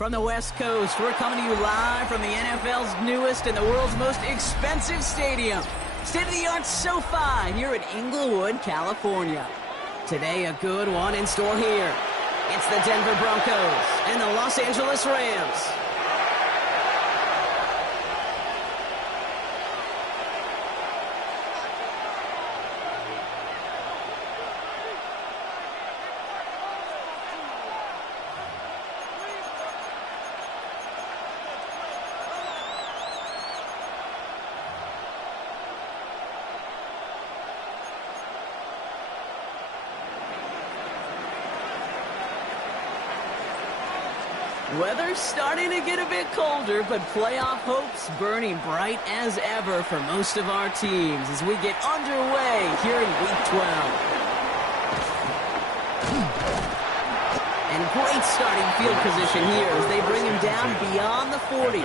From the West Coast, we're coming to you live from the NFL's newest and the world's most expensive stadium. State-of-the-art SoFi here in Inglewood, California. Today, a good one in store here. It's the Denver Broncos and the Los Angeles Rams. Weather's starting to get a bit colder, but playoff hopes burning bright as ever for most of our teams as we get underway here in Week 12. And great starting field position here as they bring him down beyond the 40.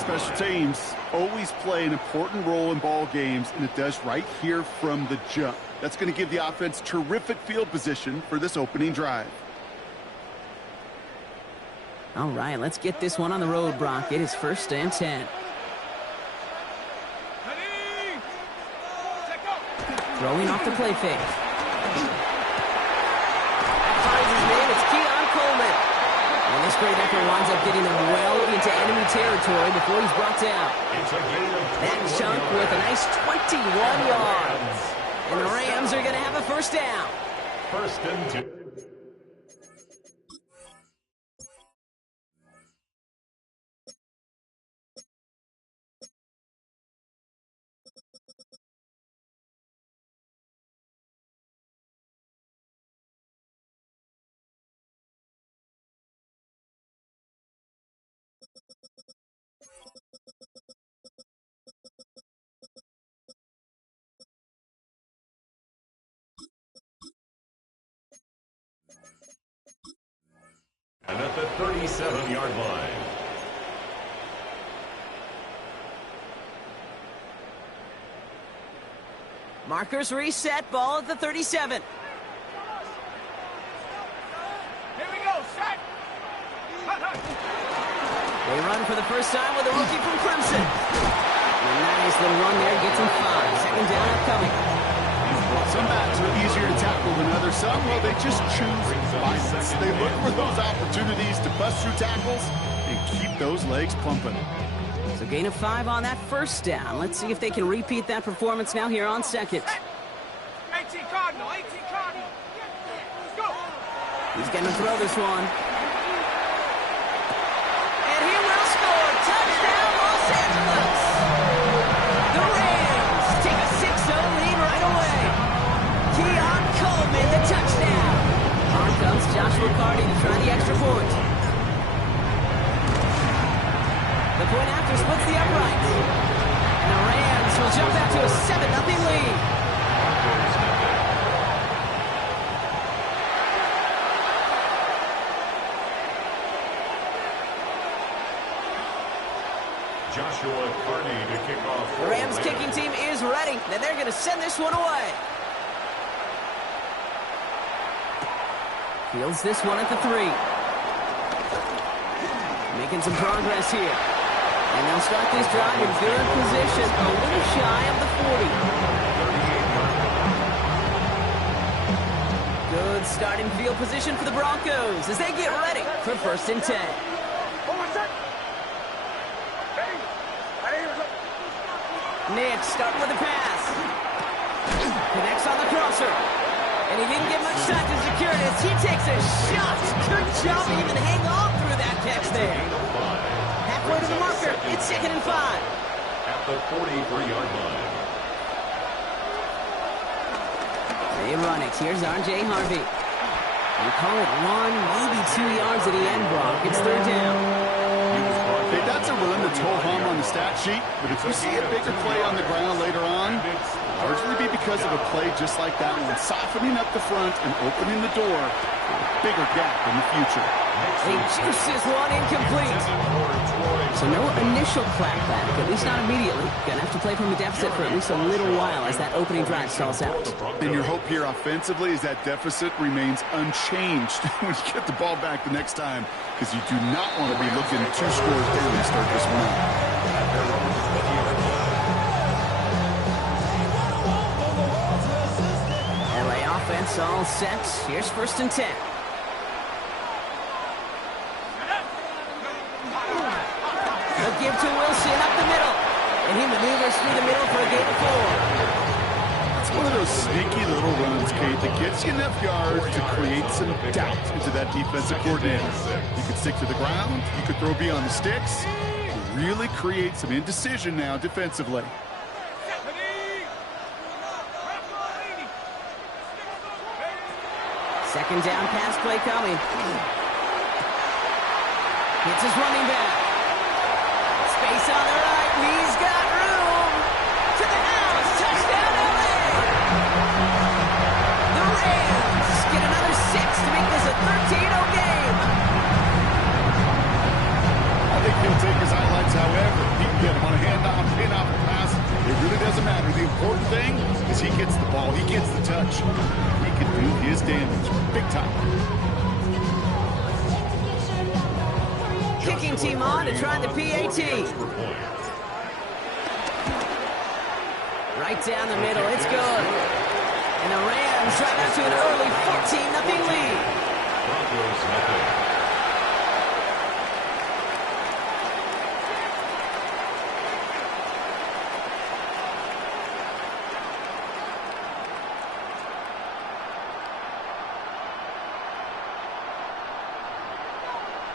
Special teams always play an important role in ball games, and it does right here from the jump. That's going to give the offense terrific field position for this opening drive. All right, let's get this one on the road, Brock. It is 1st and 10. Throwing off the play fake. Finds his man. It's Keon Coleman. And this great effort winds up getting them well into enemy territory before he's brought down. That chunk with a nice 21 yards. And the Rams are going to have a first down. 1st and 2. And at the 37-yard line. Markers reset, ball at the 37. Here we go, set. They run for the first time with a rookie from Clemson. A nice little run there, gets him 5. Second down upcoming. Some backs are easier to tackle than others. Some, well, they just choose violence. They look for those opportunities to bust through tackles and keep those legs pumping. So gain of 5 on that first down. Let's see if they can repeat that performance now here on second. 18 Cardinal, 18 Cardinal. Let's go. He's going to throw this one. And he will score. Touchdown, Los Angeles. The Rams take a 6-0 lead right away. Keon Coleman, the touchdown. On comes Joshua Carty to try the extra point. The point after splits the uprights. And the Rams will jump out to a 7-0 lead. Joshua Carty to kick off. The Rams kicking team is ready, and they're going to send this one away. Fields this one at the 3. Making some progress here. And they'll start this drive in good position, a little shy of the 40. Good starting field position for the Broncos as they get ready for 1st and 10. Nick starting with the pass. Connects on the crosser. And he didn't get much time to secure it as he takes a shot. Good job to even hang on through that catch there. Halfway to the marker. It's 2nd and 5. At the 43-yard line. They run it. Here's R.J. Harvey. We call it 1, maybe 2 yards at the end, Brock. It's 3rd down. Hey, that's a run that's ho-hum on the stat sheet, but if you see a bigger play on the ground later on, largely be because of a play just like that one, softening up the front and opening the door for a bigger gap in the future. He juices one incomplete. So no initial clapback, at least not immediately. Gonna have to play from a deficit for at least a little while as that opening drive stalls out. And your hope here offensively is that deficit remains unchanged when you get the ball back the next time, because you do not want to be looking 2 scores down to start this one out. LA offense all set. Here's 1st and 10. A give to Wilson up the middle. And he maneuvers through the middle for a gain of 4. It's one of those sneaky little runs, Kate, that gets you enough yards to create some doubt into that defensive coordinator. You could stick to the ground. You could throw beyond the sticks. Really create some indecision now defensively. Second down pass play coming. Hits his running back. Space on the right. He's got room. To the house. Touchdown, LA. The Rams get another 6 to make this a 13-0 game. I think he'll take his highlights however. He can get him on a handoff, pin-off, a pass. It really doesn't matter. The important thing is he gets the ball. He gets the touch. He can do his damage big time. Kicking team on to try the PAT. Right down the middle. It's good. And the Rams drive out to an early 14-0 lead.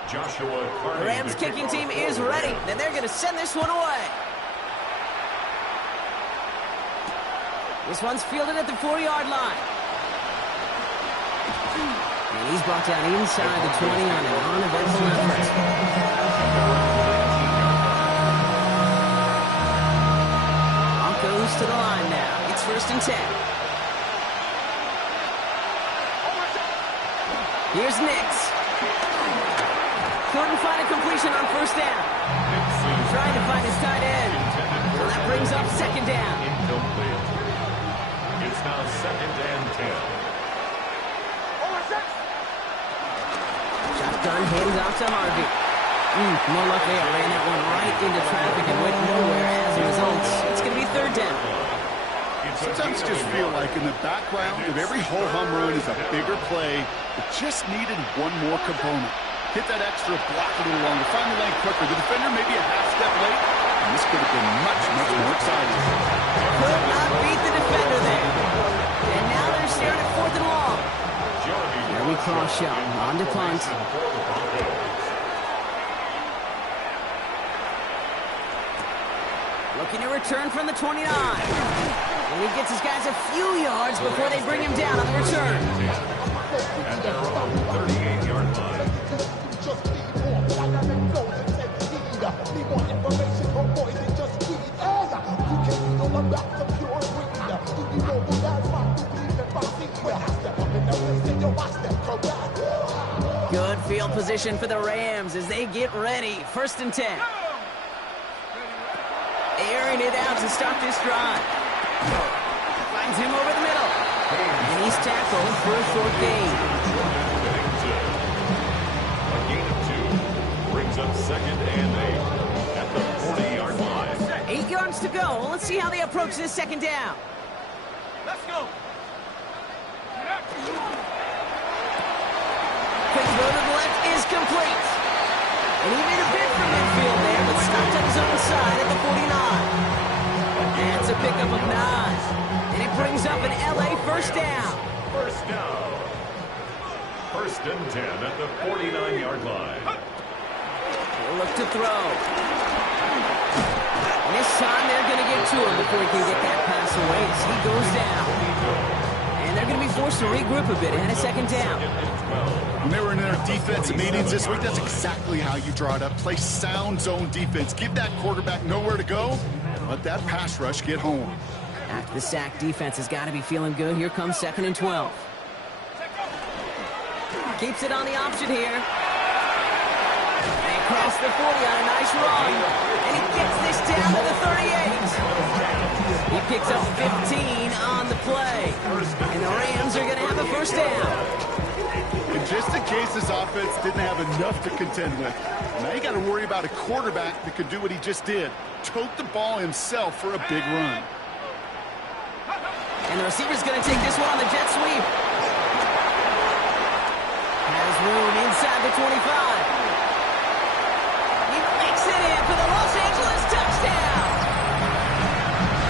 Joshua Carney. The Rams kicking team is ready, and they're going to send this one away. This one's fielded at the 4-yard line. And he's brought down inside the 20 on an uneventful effort. Broncos to the line now. It's 1st and 10. Here's Nix. Couldn't find a completion on 1st down. Trying to find his tight end. So that brings up 2nd down. Incomplete. It's now 2nd and 10. Shotgun hands off to Harvey. No luck there. Ran that one right into traffic and went nowhere as a result. It's going to be 3rd down. Sometimes you just feel like in the background of every ho-hum run is a bigger play that just needed one more component. Hit that extra block a little longer, find the lane quicker. The defender maybe a half step late, and this could have been much, much more exciting. Could not beat the defender there. And now they're staring at 4th and long. Early cross shot, on to punt. Looking to return from the 29. And he gets his guys a few yards before they bring him down on the return. At their own 38-yard line. Good field position for the Rams as they get ready. 1st and 10. Airing it out to start this drive. Finds him over the middle. And he's tackled for a short gain. A gain of 2 brings up 2nd and 8 at the 40-yard line. 8 yards to go. Let's see how they approach this 2nd down. Let's go. Quick throw to the left is complete. And he made a bid for midfield there, but stopped on his own side at the 49. That's a pickup of 9. And it brings up an LA 1st down. 1st down. 1st and 10 at the 49-yard line. He'll look to throw. And this time they're going to get to him before he can get that pass away as he goes down. And they're going to be forced to regroup a bit ahead of 2nd down. When they were in their defensive meetings this week, that's exactly how you draw it up. Play sound zone defense. Give that quarterback nowhere to go. Let that pass rush get home. After the sack, defense has got to be feeling good. Here comes 2nd and 12. Keeps it on the option here. And across past the 40 on a nice run. And he gets this down to the 38. He picks up 15 on the play. And the Rams are going to have a first down. And just in case this offense didn't have enough to contend with, now you got to worry about a quarterback that could do what he just did. Tote the ball himself for a big run. And the receiver's going to take this one on the jet sweep. Has room inside the 25. He makes it in for the Los Angeles touchdown.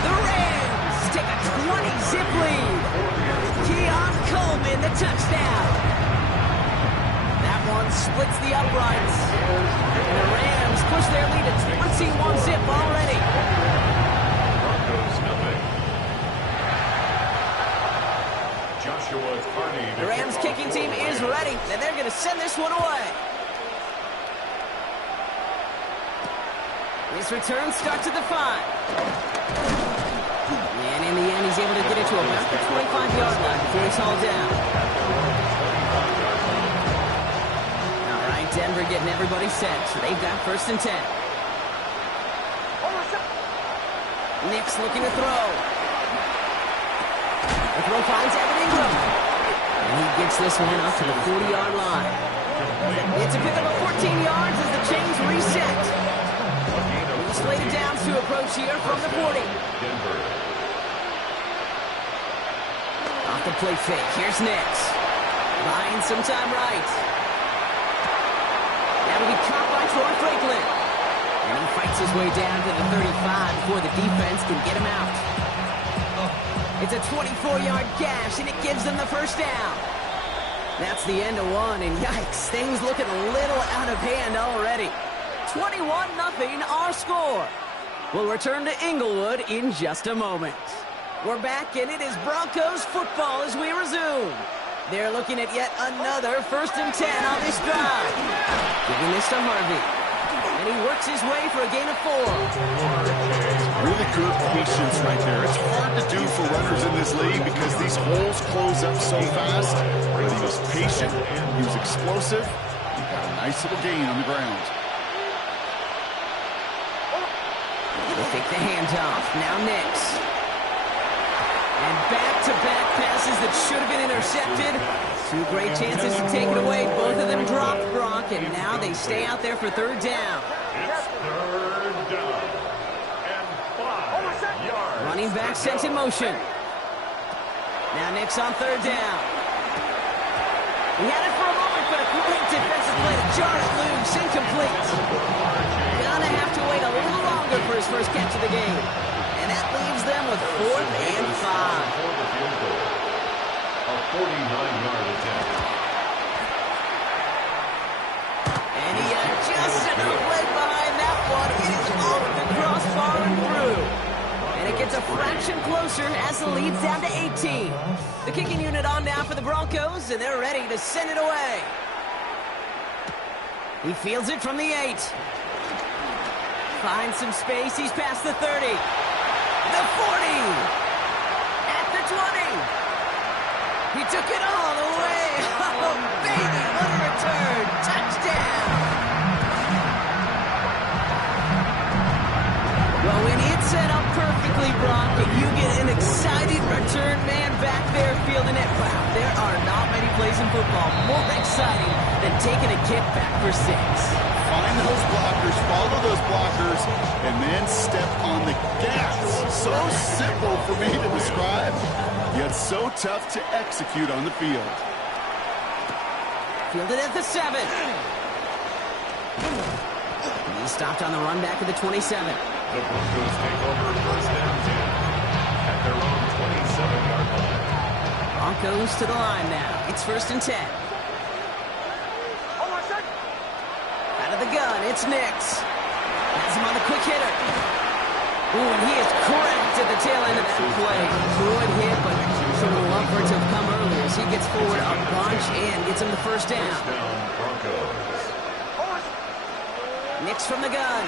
The Rams take a 20-zip lead. Keon Coleman, the touchdown. That one splits the uprights. And the Rams push their lead to 21-zip already. Broncos nothing. Joshua Carney. The Rams kicking team is ready, and they're going to send this one away. This return starts at the 5. And in the end, he's able to get it to about the 25-yard line before he's hauled down. All right, Denver getting everybody set, so they've got first and 10. Nick's looking to throw. The throw finds Evan Ingram. And he gets this one up to the 40-yard line. It's a pickup of 14 yards as the chains reset. Slated downs to approach here from the 40. Off the play fake. Here's Nix. Buying some time right. That'll be caught by Troy Franklin. And he fights his way down to the 35 before the defense can get him out. It's a 24-yard gash, and it gives them the first down. That's the end of one, and yikes, things looking a little out of hand already. 21-0 our score. We'll return to Inglewood in just a moment. We're back, and it is Broncos football as we resume. They're looking at yet another first and 10 on this drive. Giving this to Harvey. And he works his way for a gain of 4. Really good patience right there. It's hard to do for runners in this league because these holes close up so fast. But he was patient, he was explosive, he got a nice little gain on the ground. They take the handoff. Now Nix. And back-to-back passes that should have been intercepted. 2 great chances to take it away. Both of them dropped, Gronk, and now they stay out there for third down. It's third down. And 5 yards. Running back sent in motion. Now Nix on third down. He had it for a moment, but a great defensive play to jar it loose. Incomplete. Gonna have to wait a little longer for his first catch of the game. And that leaves them with 4th and 5. A 49-yard attempt. And he just enough leg behind that one. It is off the crossbar and through. And it gets a fraction closer as the lead's down to 18. The kicking unit on now for the Broncos, and they're ready to send it away. He fields it from the 8. Finds some space. He's past the 30. The 40. At the 20. He took it all the way. Oh, baby, what a return. Touchdown. Well, when it's set up perfectly, Brock, and you get an excited return man back there fielding it, wow, there are not many plays in football more exciting than taking a kick back for 6. Find those blockers, follow those blockers, and then step on the gas. So simple for me to describe, yet so tough to execute on the field. Fielded at the 7. He stopped on the run back at the 27. The Broncos take over first and 10 at their own 27-yard line. Broncos to the line now. It's first and 10. Out of the gun, it's Nix. Has him on the quick hitter. Ooh, and he is cracked at the tail end of that play. Good hit, but sure would love for it to have come earlier as he gets forward a bunch and gets him the first down. Broncos. Nix from the gun.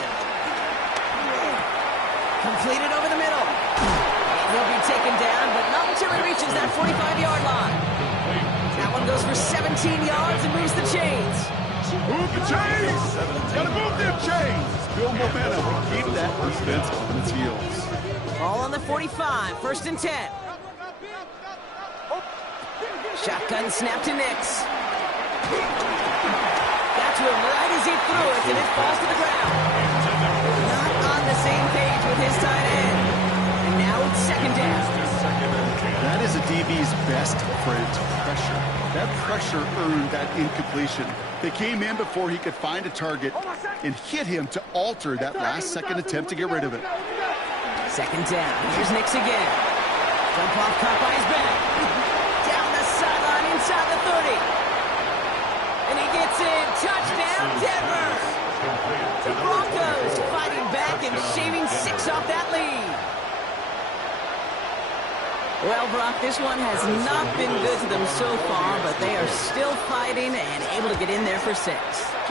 Completed over the middle. And he'll be taken down, but not until he reaches that 45-yard line. That one goes for 17 yards and moves the chains. Move the chains! Gotta move them chains! Build momentum and keep that defense on its heels. Ball on the 45, 1st and 10. Shotgun snap to Nix. Got to him right as he threw it, and it falls to the ground. Not on the same page with his tight end. And now it's 2nd down. That is a DB's best friend to pressure. That pressure earned that incompletion. They came in before he could find a target and hit him to alter that last-second attempt to get rid of it. 2nd down. Here's Nix again. Jump off caught by his back. Down the sideline inside the 30. And he gets in. Touchdown, Denver. The Broncos fighting back and shaving 6 off that lead. Well, Brock, this one has not been good to them so far, but they are still fighting and able to get in there for 6.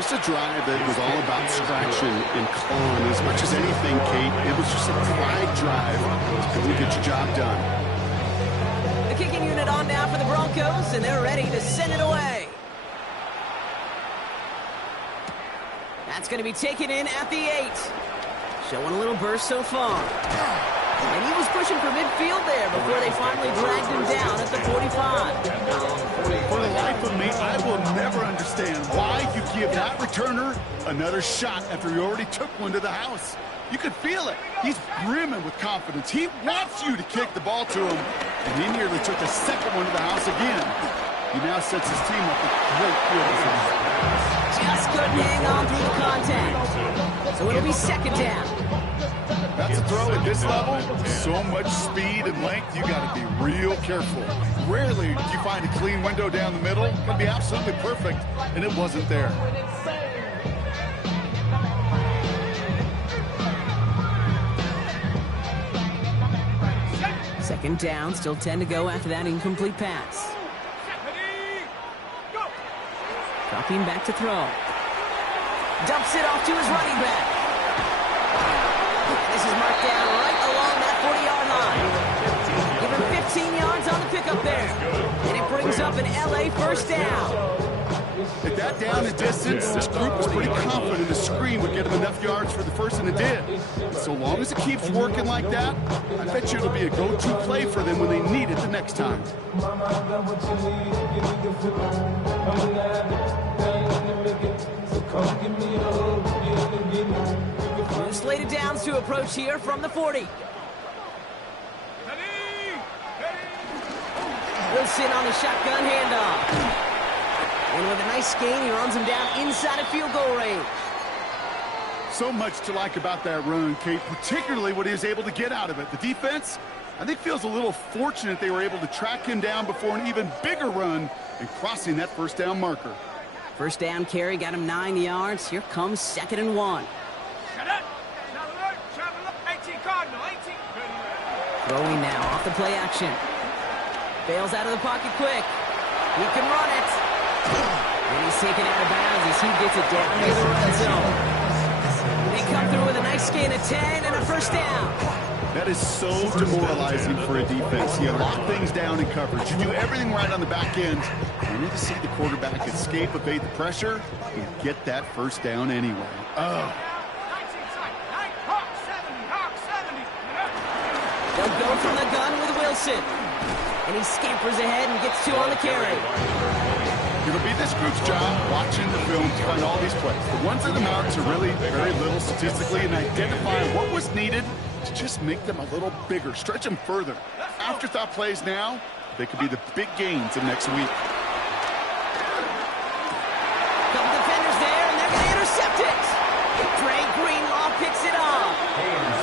Just a drive that was all about scratching and clawing. As much as anything, Kate, it was just a pride drive to go and get your job done. The kicking unit on now for the Broncos, and they're ready to send it away. That's going to be taken in at the 8. Showing a little burst so far. And he was pushing for midfield there before they finally dragged him down at the 45. For the life of me, I will never understand why you give that returner another shot after he already took one to the house. You could feel it. He's brimming with confidence. He wants you to kick the ball to him, and he nearly took a second one to the house again. He now sets his team up with great field position. Just couldn't hang on through the contact. So it'll be 2nd down. That's a throw at this level. So much speed and length, you got to be real careful. Rarely do you find a clean window down the middle. It can be absolutely perfect, and it wasn't there. Second down, still 10 to go after that incomplete pass. Dropping back to throw. Dumps it off to his running back. This is marked down right along that 40-yard line. Give him 15 yards on the pickup there. And it brings up an LA 1st down. At that down and distance, this group was pretty confident the screen would get him enough yards for the first, and it did. So long as it keeps working like that, I bet you it'll be a go-to play for them when they need it the next time. Slated downs to approach here from the 40. Wilson on the shotgun handoff. And with a nice gain, he runs him down inside of field goal range. So much to like about that run, Kate, particularly what he was able to get out of it. The defense, I think, feels a little fortunate they were able to track him down before an even bigger run and crossing that 1st down marker. 1st down carry got him 9 yards. Here comes 2nd and 1. Throwing now off the play action. Bails out of the pocket quick. He can run it. And he's taken out of bounds as he gets it down near the red zone. They come through with a nice gain of 10 and a 1st down. That is so demoralizing for a defense. You lock things down in coverage. You do everything right on the back end. You need to see the quarterback escape, evade the pressure, and get that 1st down anyway. Oh. They'll go from the gun with Wilson. And he scampers ahead and gets 2 on the carry. It'll be this group's job watching the film to find all these plays. The ones that amount to really very little statistically and identifying what was needed to just make them a little bigger, stretch them further. Afterthought plays now, they could be the big gains of next week. Couple defenders there, and they're going to intercept it. Dre Greenlaw picks it off.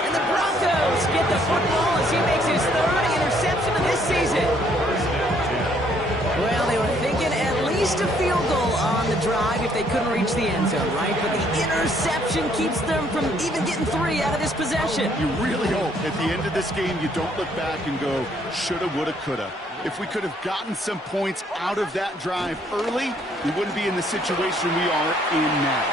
And the Broncos get the football as he makes his 3rd interception of this season. Well, they were thinking at least a field goal on the drive if they couldn't reach the end zone, right? But the interception keeps them from even getting 3 out of this possession. You really hope at the end of this game you don't look back and go, shoulda, woulda, coulda. If we could have gotten some points out of that drive early, we wouldn't be in the situation we are in now.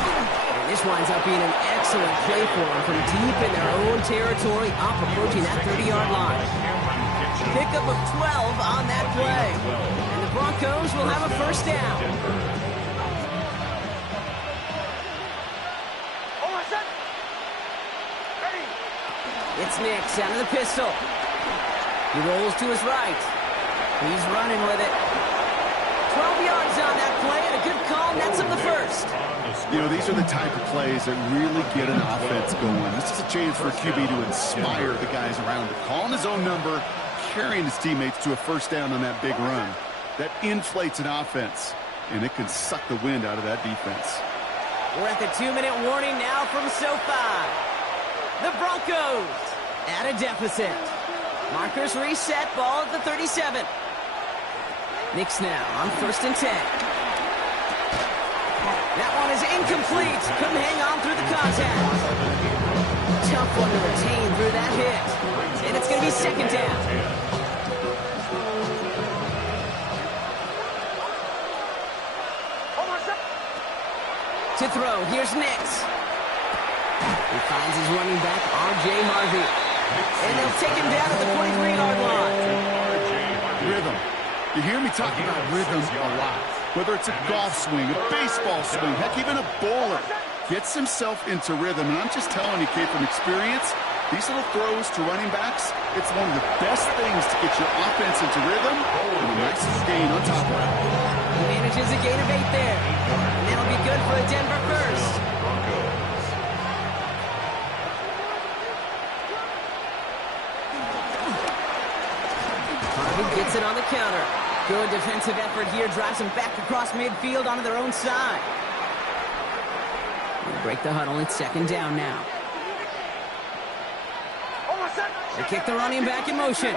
And this winds up being an excellent play for them from deep in their own territory, up approaching that 30-yard line. Pickup of 12 on that play. And the Broncos will have a 1st down. It's Nix out of the pistol. He rolls to his right. He's running with it. 12 yards on that play, and a good call nets him the first. You know, these are the type of plays that really get an offense going. This is a chance for a QB to inspire the guys around him. Calling his own number, carrying his teammates to a first down on that big run. That inflates an offense, and it can suck the wind out of that defense. We're at the 2-minute warning now from SoFi. The Broncos at a deficit. Markers reset, ball at the 37. Nix now on 1st and 10. That one is incomplete. Couldn't hang on through the contact. Tough one to retain through that hit. And it's going to be 2nd down. To throw, here's Nix. He finds his running back, R.J. Harvey. And they'll take him down at the 43-yard line. Rhythm. You hear me talk about rhythm a lot. Whether it's a golf swing, a baseball swing, heck, even a bowler gets himself into rhythm. And I'm just telling you, kid, from experience, these little throws to running backs, it's one of the best things to get your offense into rhythm, and a nice gain on top of that. He manages a gain of 8 there. And that'll be good for a Denver first. Harvey gets it on the counter. Good defensive effort here. Drives them back across midfield onto their own side. They break the huddle. It's 2nd down now. They kick the running back in motion.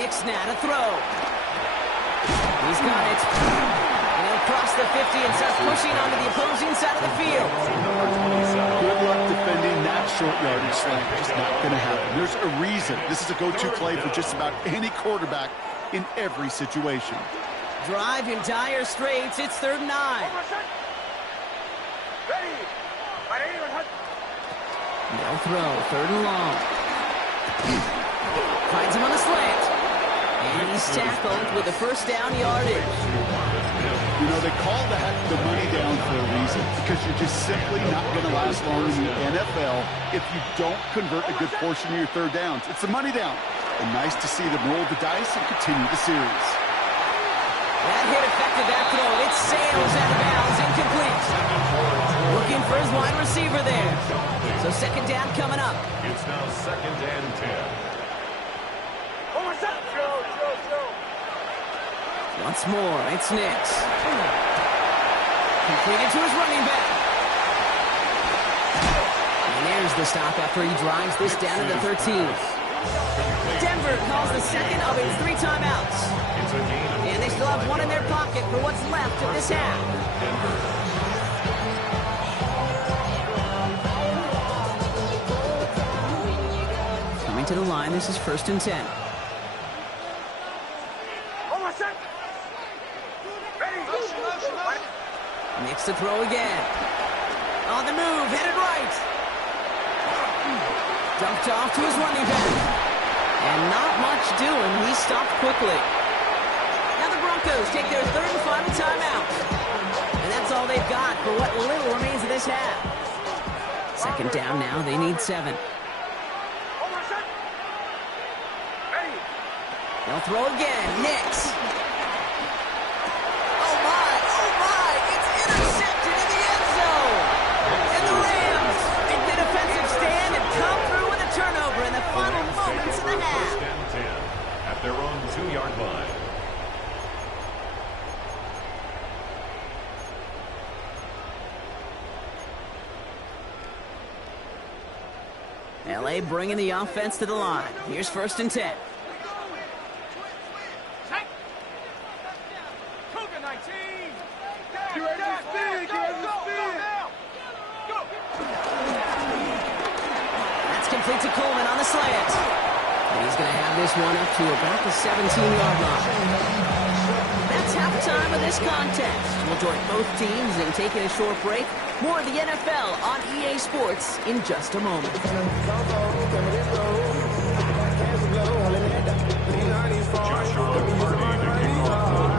Nix now to throw. He's got it. And he'll cross the 50 and start pushing onto the opposing side of the field. Good luck defending that short yardage slant. Just not going to happen. There's a reason. This is a go-to play for just about any quarterback in every situation. Drive in dire straits. It's 3rd and 9. They'll throw. 3rd and long. Finds him on a slant. And he's tackled with the 1st down yardage. You know, they call that the money down for a reason, because you're just simply not going to last long in the NFL if you don't convert a good portion of your 3rd downs. It's the money down. And nice to see them roll the dice and continue the series. That hit affected that throw. It sails out of bounds, incomplete. Looking for his wide receiver there. So 2nd down coming up. It's now 2nd and 10. Once more, it's Nix. Completed to his running back. And there's the stop after he drives this down to the 13. Denver calls the 2nd of its 3 timeouts. And they still have 1 in their pocket for what's left of this half. Coming to the line, this is 1st and 10. Nix to throw again. On the move, headed right. Dumped off to his running back. And not much doing. He stopped quickly. Now the Broncos take their 3rd and final timeout. And that's all they've got for what little remains of this half. 2nd down now. They need 7. They'll throw again. Nix. Final moments of the half. 1st and 10 at their own 2-yard line. LA bringing the offense to the line. Here's 1st and 10. Complete to Coleman on the slant. And he's going to have this one up to about the 17-yard line. That's halftime of this contest. We'll join both teams in taking a short break. More of the NFL on EA Sports in just a moment.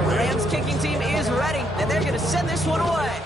Rams kicking team is ready, and they're going to send this one away.